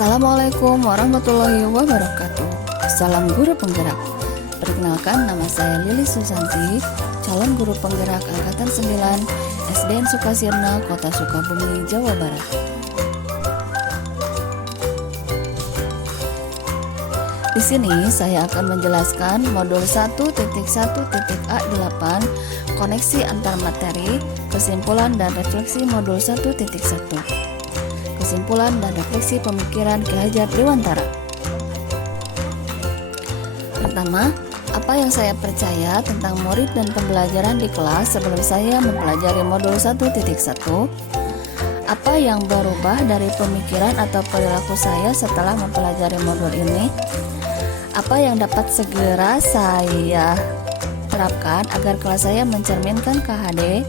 Assalamualaikum warahmatullahi wabarakatuh. Salam guru penggerak. Perkenalkan, nama saya Lili Susanti, calon guru penggerak angkatan 9 SDN Sukasirna, Kota Sukabumi, Jawa Barat. Di sini saya akan menjelaskan modul 1.1.A8 koneksi antar materi, kesimpulan dan refleksi modul 1.1. Kesimpulan dan refleksi pemikiran Ki Hajar Dewantara. Pertama, apa yang saya percaya tentang murid dan pembelajaran di kelas sebelum saya mempelajari modul 1.1? Apa yang berubah dari pemikiran atau perilaku saya setelah mempelajari modul ini? Apa yang dapat segera saya terapkan agar kelas saya mencerminkan KHD?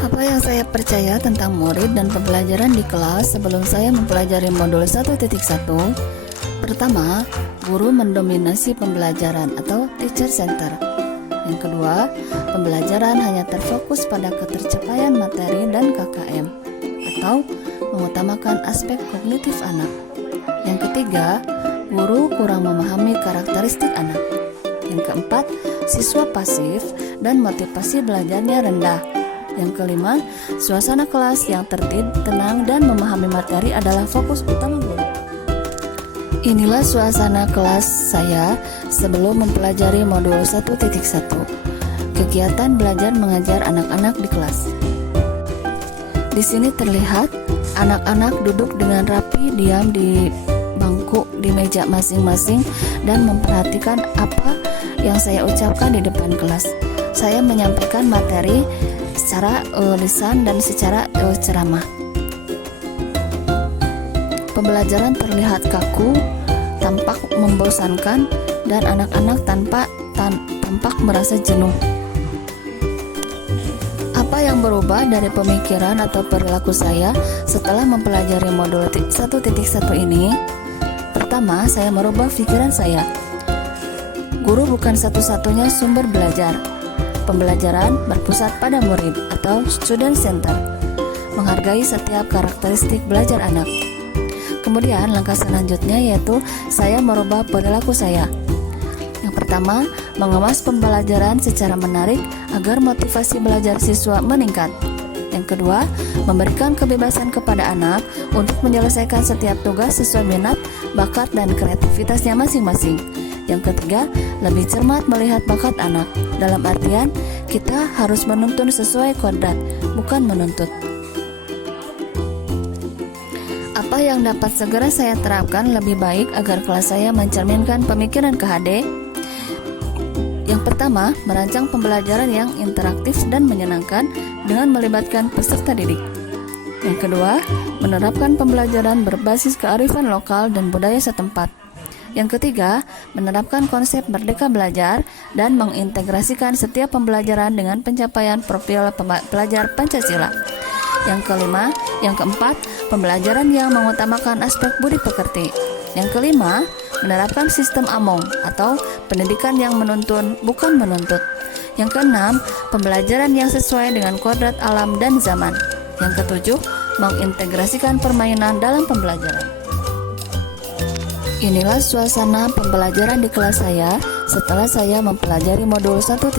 Apa yang saya percaya tentang murid dan pembelajaran di kelas sebelum saya mempelajari modul 1.1? Pertama, guru mendominasi pembelajaran atau teacher center. Yang kedua, pembelajaran hanya terfokus pada ketercapaian materi dan KKM atau mengutamakan aspek kognitif anak. Yang ketiga, guru kurang memahami karakteristik anak. Yang keempat, siswa pasif dan motivasi belajarnya rendah. Yang kelima, suasana kelas yang tertib, tenang, dan memahami materi adalah fokus utama guru. Inilah suasana kelas saya sebelum mempelajari modul 1.1. Kegiatan belajar mengajar anak-anak di kelas. Di sini terlihat anak-anak duduk dengan rapi, diam di bangku di meja masing-masing dan memperhatikan apa yang saya ucapkan di depan kelas. Saya menyampaikan materi secara lisan dan secara ceramah. Pembelajaran terlihat kaku, tampak membosankan, dan anak-anak tampak merasa jenuh. Apa yang berubah dari pemikiran atau perilaku saya setelah mempelajari modul 1.1 ini? Pertama, saya merubah pikiran saya. Guru bukan satu-satunya sumber belajar. Pembelajaran berpusat pada murid atau student center, menghargai setiap karakteristik belajar anak. Kemudian langkah selanjutnya yaitu saya merubah perilaku saya. Yang pertama, mengemas pembelajaran secara menarik agar motivasi belajar siswa meningkat. Yang kedua, memberikan kebebasan kepada anak untuk menyelesaikan setiap tugas sesuai minat, bakat, dan kreativitasnya masing-masing. Yang ketiga, lebih cermat melihat bakat anak. Dalam artian, kita harus menuntun sesuai kodrat, bukan menuntut. Apa yang dapat segera saya terapkan lebih baik agar kelas saya mencerminkan pemikiran KHD? Yang pertama, merancang pembelajaran yang interaktif dan menyenangkan dengan melibatkan peserta didik. Yang kedua, menerapkan pembelajaran berbasis kearifan lokal dan budaya setempat. Yang ketiga, menerapkan konsep merdeka belajar dan mengintegrasikan setiap pembelajaran dengan pencapaian profil pelajar Pancasila. Yang keempat, pembelajaran yang mengutamakan aspek budi pekerti. Yang kelima, menerapkan sistem AMONG atau pendidikan yang menuntun bukan menuntut. Yang keenam, pembelajaran yang sesuai dengan kodrat alam dan zaman. Yang ketujuh, mengintegrasikan permainan dalam pembelajaran. Inilah suasana pembelajaran di kelas saya setelah saya mempelajari modul 1.1.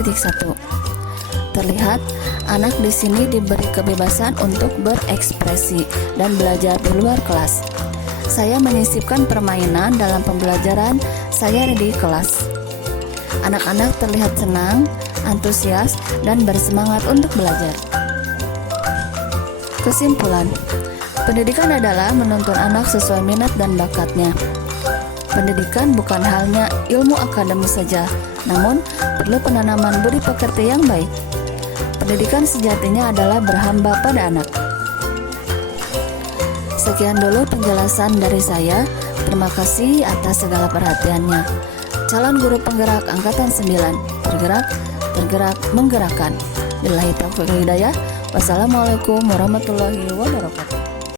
Terlihat anak di sini diberi kebebasan untuk berekspresi dan belajar di luar kelas. Saya menyisipkan permainan dalam pembelajaran saya di kelas. Anak-anak terlihat senang, antusias, dan bersemangat untuk belajar. Kesimpulan, pendidikan adalah menuntun anak sesuai minat dan bakatnya. Pendidikan bukan hanya ilmu akademis saja, namun perlu penanaman budi pekerti yang baik. Pendidikan sejatinya adalah berhamba pada anak. Sekian dulu penjelasan dari saya. Terima kasih atas segala perhatiannya. Calon guru penggerak angkatan 9, tergerak, menggerakkan. Billahi taufiq wal hidayah. Wassalamualaikum warahmatullahi wabarakatuh.